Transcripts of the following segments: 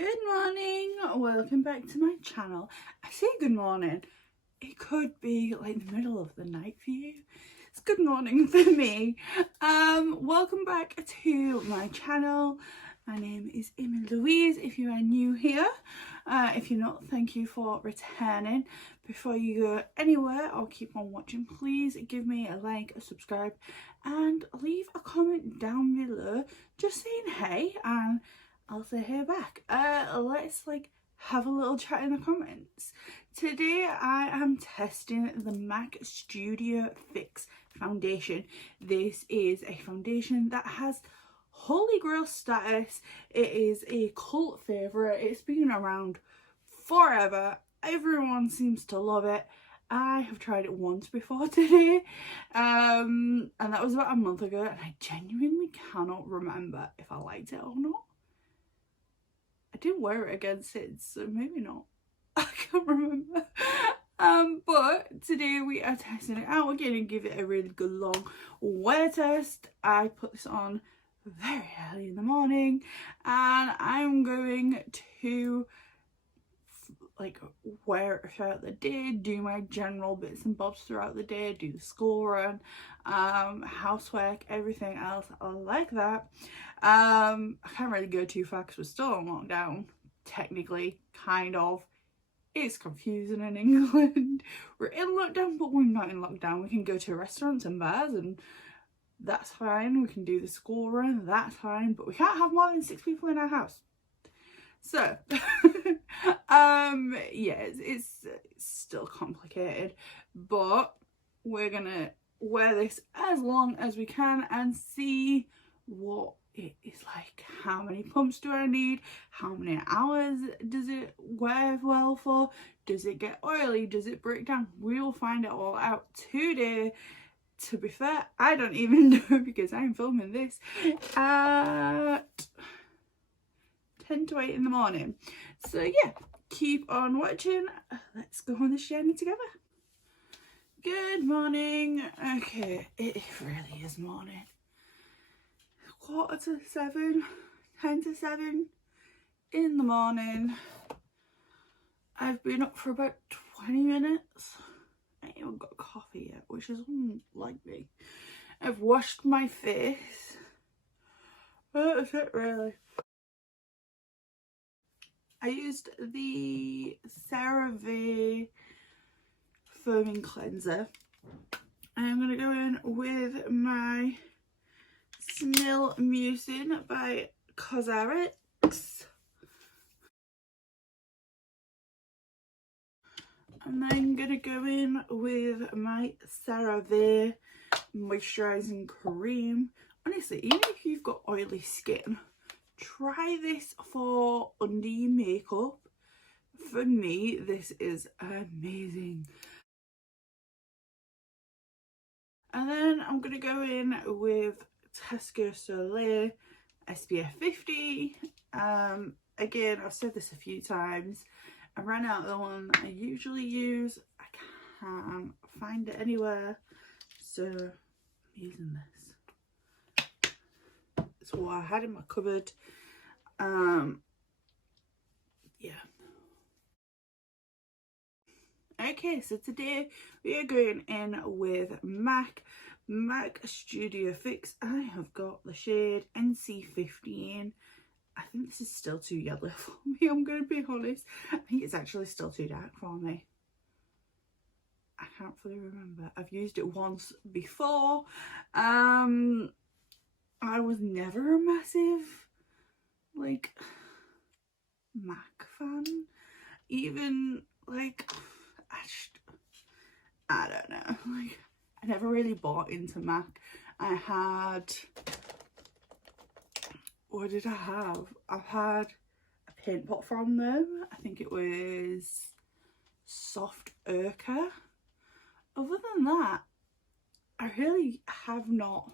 Good morning, welcome back to my channel. I say good morning, it could be like the middle of the night for you. It's good morning for me. Welcome back to my channel. My name is Louise if you are new here. If you're not, thank you for returning. Before you go anywhere or keep on watching, please give me a like, a subscribe and leave a comment down below just saying hey, and I'll say hey back. Let's have a little chat in the comments. Today I am testing the MAC Studio Fix foundation. This is a foundation that has holy grail status. It is a cult favourite. It's been around forever. Everyone seems to love it. I have tried it once before today, and that was about a month ago, and I genuinely cannot remember if I liked it or not. I did wear it again since, so maybe not. I can't remember. But today we are testing it out. We're going to give it a really good long wear test. I put this on very early in the morning, and I'm going to wear it throughout the day, do my general bits and bobs throughout the day, do the school run, housework, everything else like that. I can't really go too far because we're still on lockdown, technically, kind of. It's confusing in England. We're in lockdown, but we're not in lockdown. We can go to restaurants and bars and that's fine. We can do the school run, that's fine, but we can't have more than 6 people in our house. So yeah, it's still complicated, but we're gonna wear this as long as we can and see what it is like. How many pumps do I need? How many hours does it wear well for? Does it get oily? Does it break down? We will find it all out today. To be fair, I don't even know because I'm filming this at 10 to 8 in the morning. So yeah, keep on watching. Let's go on this journey together. Good morning. Okay, it really is morning. 6:45, 10 to 7 in the morning. I've been up for about 20 minutes. I ain't even got coffee yet, which is unlike me. I've washed my face. That's it really. I used the CeraVe foaming cleanser. I'm going to go in with my Snail mucin by PicsArt. And then I'm going to go in with my CeraVe moisturising cream. Honestly, even if you've got oily skin, try this for under your makeup. For me, this is amazing. And then I'm going to go in with Tesco Soleil SPF 50. Again, I've said this a few times. I ran out of the one that I usually use. I can't find it anywhere, so I'm using this. It's what I had in my cupboard. Yeah. Okay, so today we are going in with MAC Studio Fix. I have got the shade NC15. I think this is still too yellow for me, I'm going to be honest. I think it's actually still too dark for me. I can't fully remember. I've used it once before. I was never a massive MAC fan. Even I don't know. I never really bought into MAC. I had, what did I have? I've had a paint pot from them. I think it was Soft Ochre. Other than that, I really have not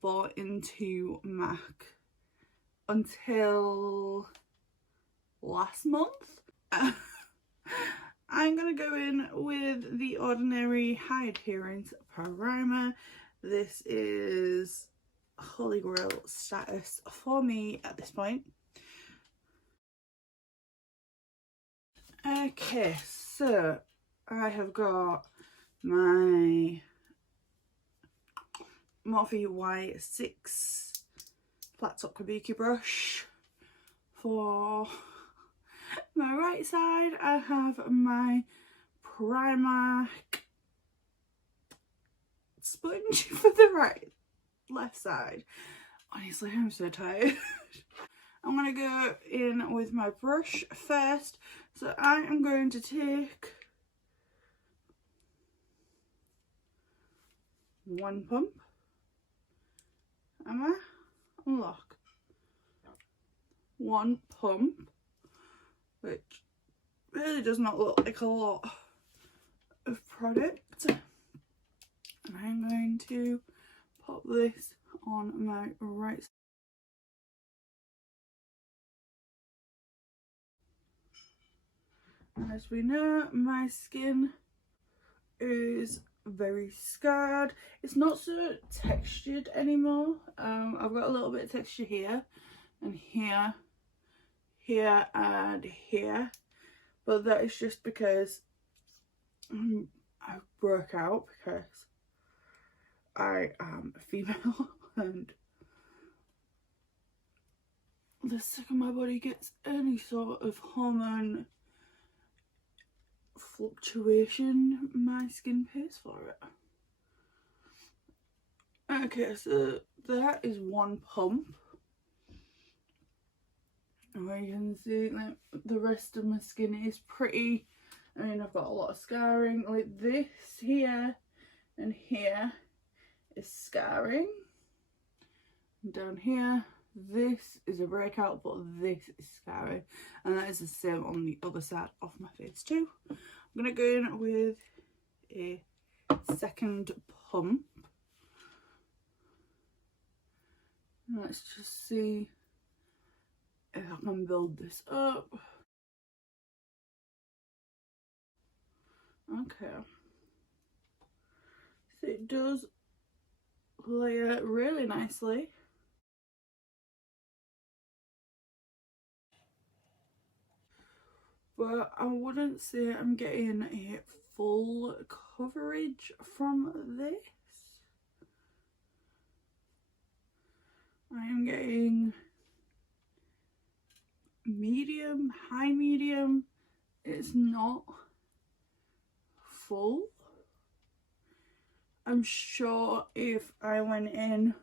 bought into MAC until last month. I'm going to go in with the Ordinary High Adherence Primer. This is holy grail status for me at this point. Okay, so I have got my Morphe Y6 flat top kabuki brush. For my right side, I have my Primark sponge. For the left side. Honestly, I'm so tired. I'm going to go in with my brush first. So I am going to take one pump. Am I? Unlock. One pump, which really does not look like a lot of product. And I'm going to pop this on my right side. As we know, my skin is very scarred. It's not so textured anymore. I've got a little bit of texture here and here, here and here, but that is just because I broke out because I am a female and the second my body gets any sort of hormone fluctuation, my skin pays for it. Okay, so that is one pump. And you can see like the rest of my skin is pretty, I mean, I've got a lot of scarring. Like this here and here is scarring. And down here, this is a breakout, but this is scarring. And that is the same on the other side of my face too. I'm going to go in with a second pump. Let's just see if I can build this up. Okay. So it does layer really nicely. But I wouldn't say I'm getting a full coverage from this. I am getting medium, high medium. It's not full. I'm sure if I went in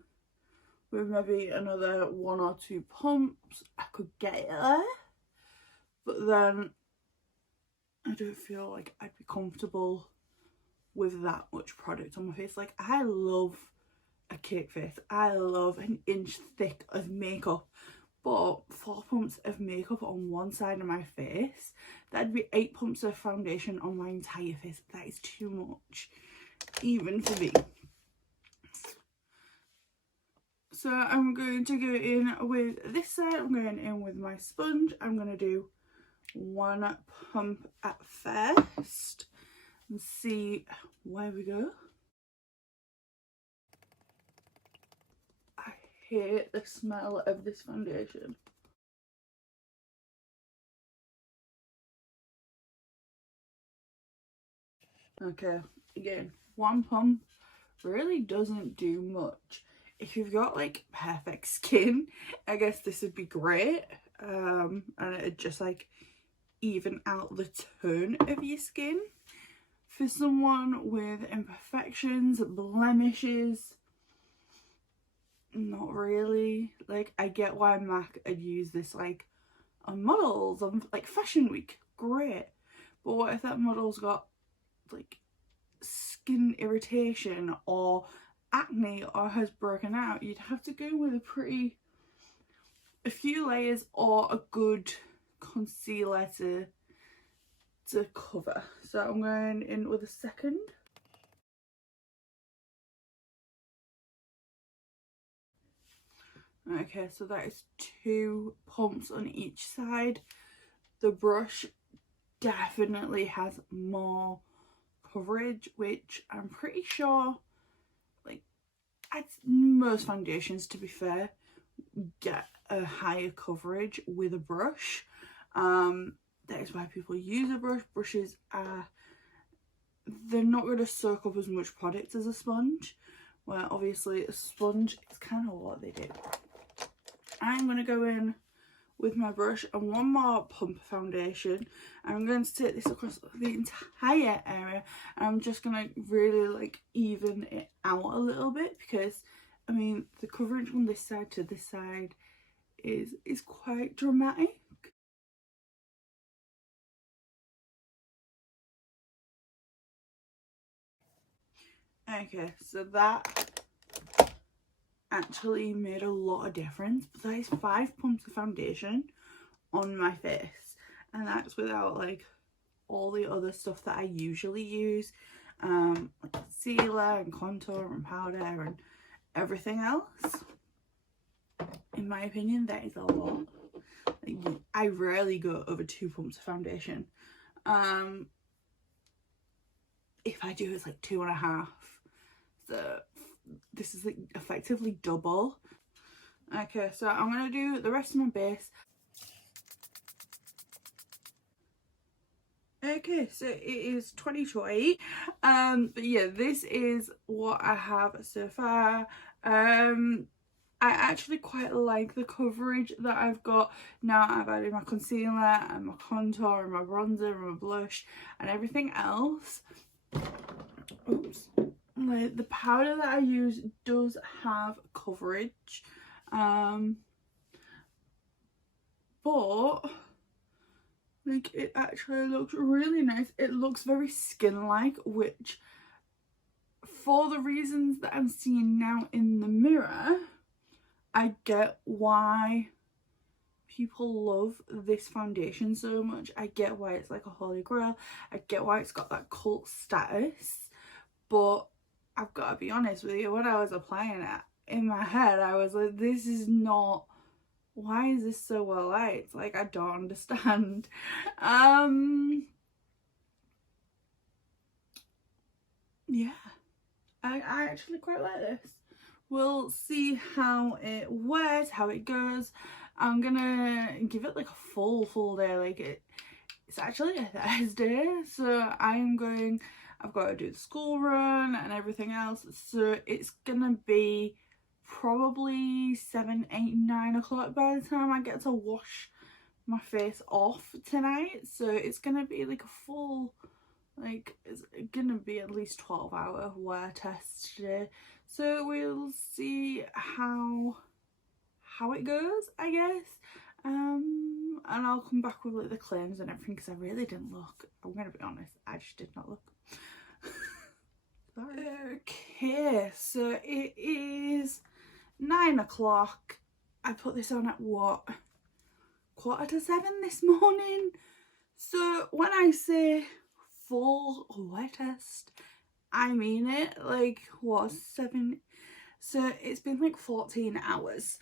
with maybe another 1 or 2 pumps, I could get it there. But then I don't feel like I'd be comfortable with that much product on my face. Like, I love a cake face. I love an inch thick of makeup. But 4 pumps of makeup on one side of my face, that'd be 8 pumps of foundation on my entire face. That is too much, even for me. So I'm going to go in with this side. I'm going in with my sponge. I'm going to do 1 pump at first and see where we go. I hate the smell of this foundation. Okay, again, 1 pump really doesn't do much. If you've got like perfect skin, I guess this would be great, and it'd just like even out the tone of your skin. For someone with imperfections, blemishes, not really. Like, I get why MAC would use this like on models on like fashion week, great, but what if that model's got like skin irritation or acne or has broken out? You'd have to go with a few layers or a good concealer to cover. So I'm going in with a second. Okay, so that is 2 pumps on each side. The brush definitely has more coverage, which I'm pretty sure, like, most foundations, to be fair, get a higher coverage with a brush. that is why people use a brush. Brushes are, they're not going to soak up as much product as a sponge, where obviously a sponge is kind of what they do. I'm going to go in with my brush and one more pump of foundation. I'm going to take this across the entire area, and I'm just going to really like even it out a little bit, because I mean the coverage from this side to this side is quite dramatic. Okay, so that actually made a lot of difference. But that is 5 pumps of foundation on my face, and that's without like all the other stuff that I usually use, like concealer and contour and powder and everything else. In my opinion, that is a lot. Like, I rarely go over 2 pumps of foundation. If I do, it's like 2.5. So this is like effectively double. Okay, so I'm gonna do the rest of my base. Okay, so it is 20 to 8. But yeah, this is what I have so far. I actually quite like the coverage that I've got now. I've added my concealer and my contour and my bronzer and my blush and everything else. Oops. Like, the powder that I use does have coverage, but like, it actually looks really nice. It looks very skin-like, which, for the reasons that I'm seeing now in the mirror, I get why people love this foundation so much. I get why it's like a holy grail. I get why it's got that cult status. But I've got to be honest with you, when I was applying it, in my head I was like, this is not, why is this so well liked? Like, I don't understand. Yeah, I actually quite like this. We'll see how it wears, how it goes. I'm gonna give it like a full day. Like, it's actually a Thursday, so I've got to do the school run and everything else, so it's gonna be probably 7, 8, 9 o'clock by the time I get to wash my face off tonight. So it's gonna be like a full, like, it's gonna be at least 12-hour wear test today. So we'll see how it goes, I guess. And I'll come back with like the claims and everything, because I really didn't look. I'm gonna be honest, I just did not look. Sorry. Okay, so it is 9 o'clock. I put this on at what, 7:15 this morning. So when I say full wear test, I mean it. Like, what, 7? So it's been like 14 hours.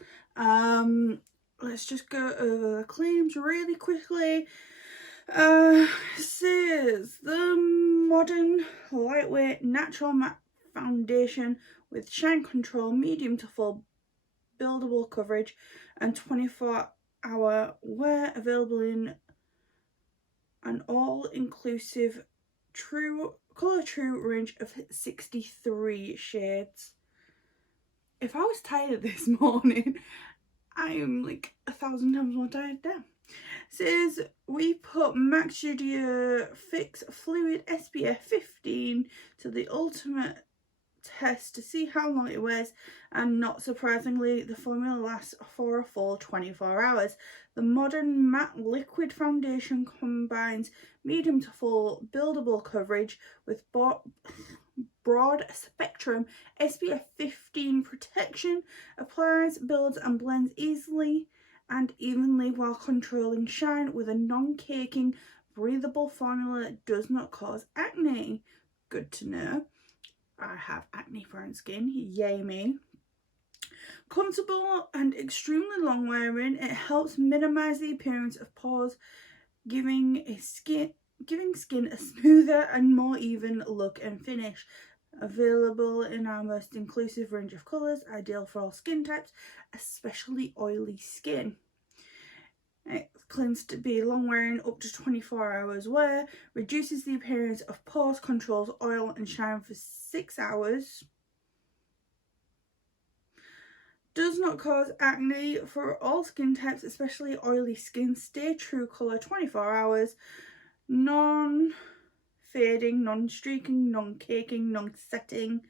Let's just go over the claims really quickly. Says the modern lightweight natural matte foundation with shine control, medium to full buildable coverage and 24-hour wear, available in an all-inclusive colour true range of 63 shades. If I was tired this morning, I am like 1,000 times more tired now. Says we put Max Studio Fix Fluid SPF 15 to the ultimate test to see how long it wears, and not surprisingly, the formula lasts for a full 24 hours. The modern matte liquid foundation combines medium to full buildable coverage with broad spectrum SPF 15 protection, applies, builds and blends easily and evenly while controlling shine with a non-caking breathable formula that does not cause acne. Good to know. I have acne prone skin, yay me. Comfortable and extremely long wearing, it helps minimise the appearance of pores, giving skin a smoother and more even look and finish. Available in our most inclusive range of colours, ideal for all skin types, especially oily skin. It claims to be long wearing, up to 24 hours wear, reduces the appearance of pores, controls oil and shine for 6 hours. Does not cause acne for all skin types, especially oily skin. Stay true colour 24 hours. Non-fading, non-streaking, non-caking, non-settling,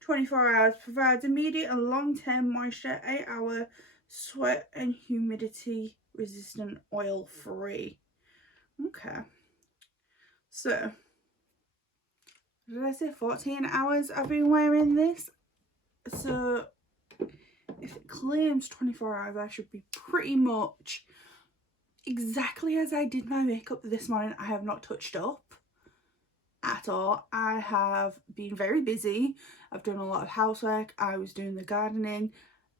24 hours. Provides immediate and long-term moisture, 8-hour sweat and humidity resistant, oil free. Okay. So, did I say 14 hours I've been wearing this? So, if it claims 24 hours, I should be pretty much exactly as I did my makeup this morning. I have not touched up at all. I have been very busy. I've done a lot of housework. I was doing the gardening,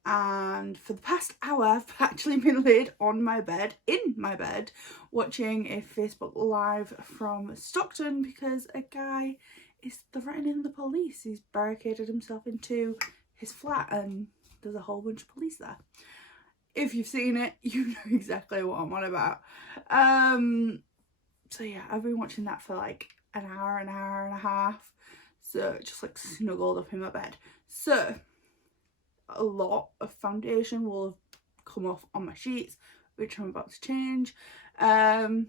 and for the past hour I've actually been laid on my bed, in my bed, watching a Facebook Live from Stockton because a guy is threatening the police. He's barricaded himself into his flat and there's a whole bunch of police there. If you've seen it, you know exactly what I'm on about. So yeah, I've been watching that for like an hour and a half. So just like snuggled up in my bed. So a lot of foundation will have come off on my sheets, which I'm about to change. But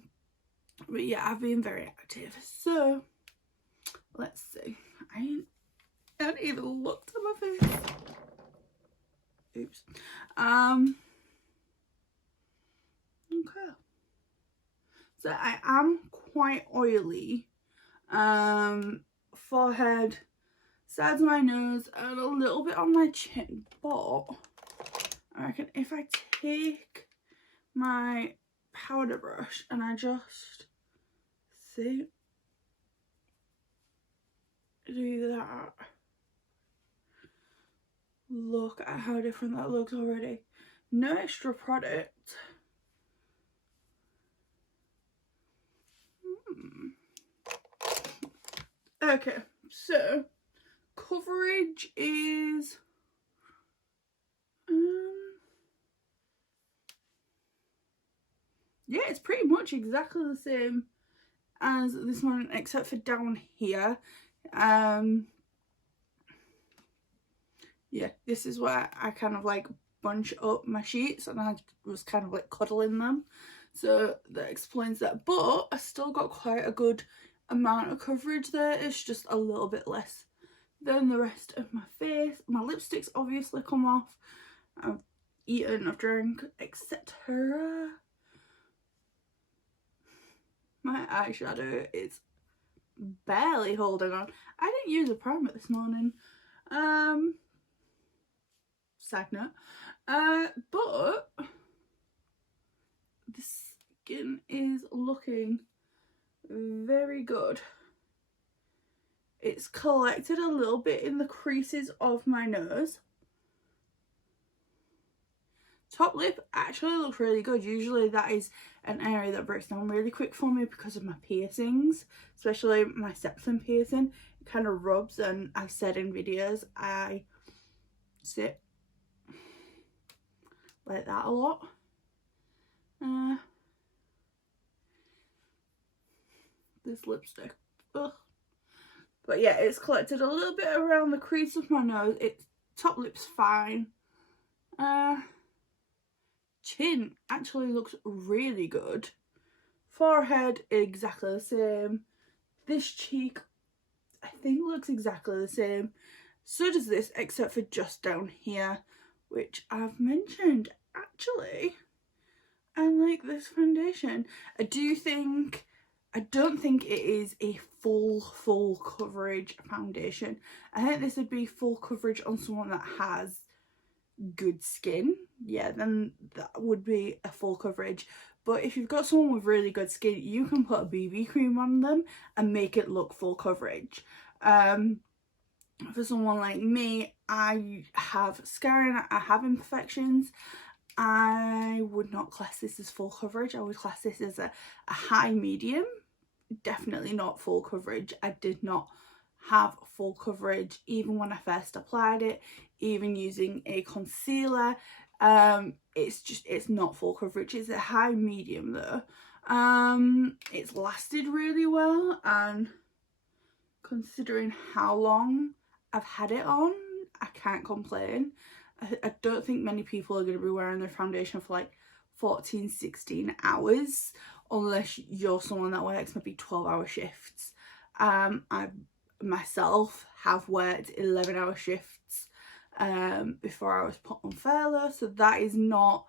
yeah, I've been very active. So let's see. I haven't even looked at my face. Oops. Okay. So I am quite oily. Forehead, sides of my nose, and a little bit on my chin. But I reckon if I take my powder brush and I just do that, look at how different that looks already. No extra product. Okay, so coverage is yeah, it's pretty much exactly the same as this one, except for down here. Yeah, this is where I kind of like bunch up my sheets and I was kind of like cuddling them, so that explains that. But I still got quite a good amount of coverage there. It's just a little bit less than the rest of my face. My lipsticks obviously come off. I've eaten, I've drank, etc. My eyeshadow is barely holding on. I didn't use a primer this morning. Side note. But the skin is looking very good. It's collected a little bit in the creases of my nose. Top lip actually looks really good. Usually that is an area that breaks down really quick for me because of my piercings, especially my septum piercing. It kind of rubs, and I've said in videos I sit like that a lot. This lipstick, ugh. But yeah, it's collected a little bit around the crease of my nose. It's top lip's fine. Chin actually looks really good. Forehead, exactly the same. This cheek, I think, looks exactly the same. So does this, except for just down here, which I've mentioned. Actually, I like this foundation. I don't think it is a full coverage foundation. I think this would be full coverage on someone that has good skin. Yeah, then that would be a full coverage. But if you've got someone with really good skin, you can put a BB cream on them and make it look full coverage. For someone like me, I have scarring, I have imperfections. I would not class this as full coverage. I would class this as a high medium. Definitely not full coverage. I did not have full coverage even when I first applied it, even using a concealer. It's not full coverage. It's a high medium though. It's lasted really well, and considering how long I've had it on, I can't complain. I don't think many people are going to be wearing their foundation for like 14-16 hours unless you're someone that works maybe 12-hour shifts. I myself have worked 11-hour shifts before I was put on furlough, so that is not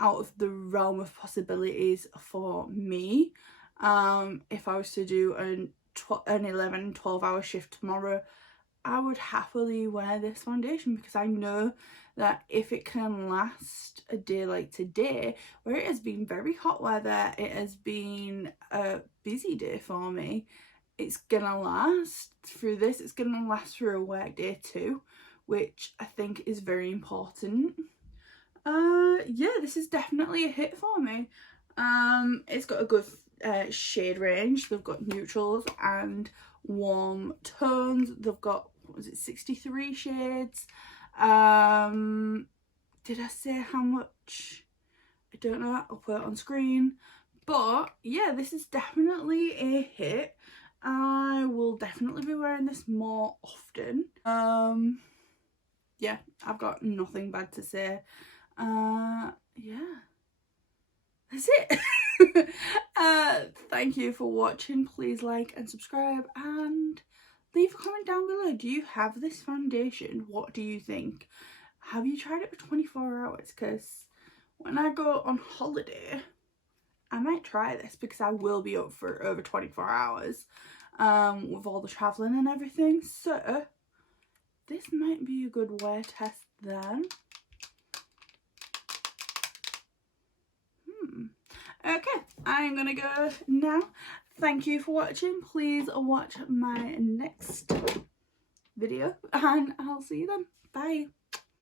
out of the realm of possibilities for me. If I was to do an 11-12-hour shift tomorrow, I would happily wear this foundation, because I know that if it can last a day like today, where it has been very hot weather, it has been a busy day for me, it's gonna last through this. It's gonna last through a work day too, which I think is very important. Yeah, this is definitely a hit for me. It's got a good shade range. They've got neutrals and warm tones. They've got, what was it, 63 shades. Did I say how much? I don't know, I'll put it on screen. But yeah, this is definitely a hit. I will definitely be wearing this more often. Yeah, I've got nothing bad to say. Yeah, that's it. Thank you for watching. Please like and subscribe, and leave a comment down below. Do you have this foundation? What do you think? Have you tried it for 24 hours? Because when I go on holiday, I might try this, because I will be up for over 24 hours with all the travelling and everything. So this might be a good wear test then. Okay, I'm gonna go now. Thank you for watching. Please watch my next video, and I'll see you then. Bye.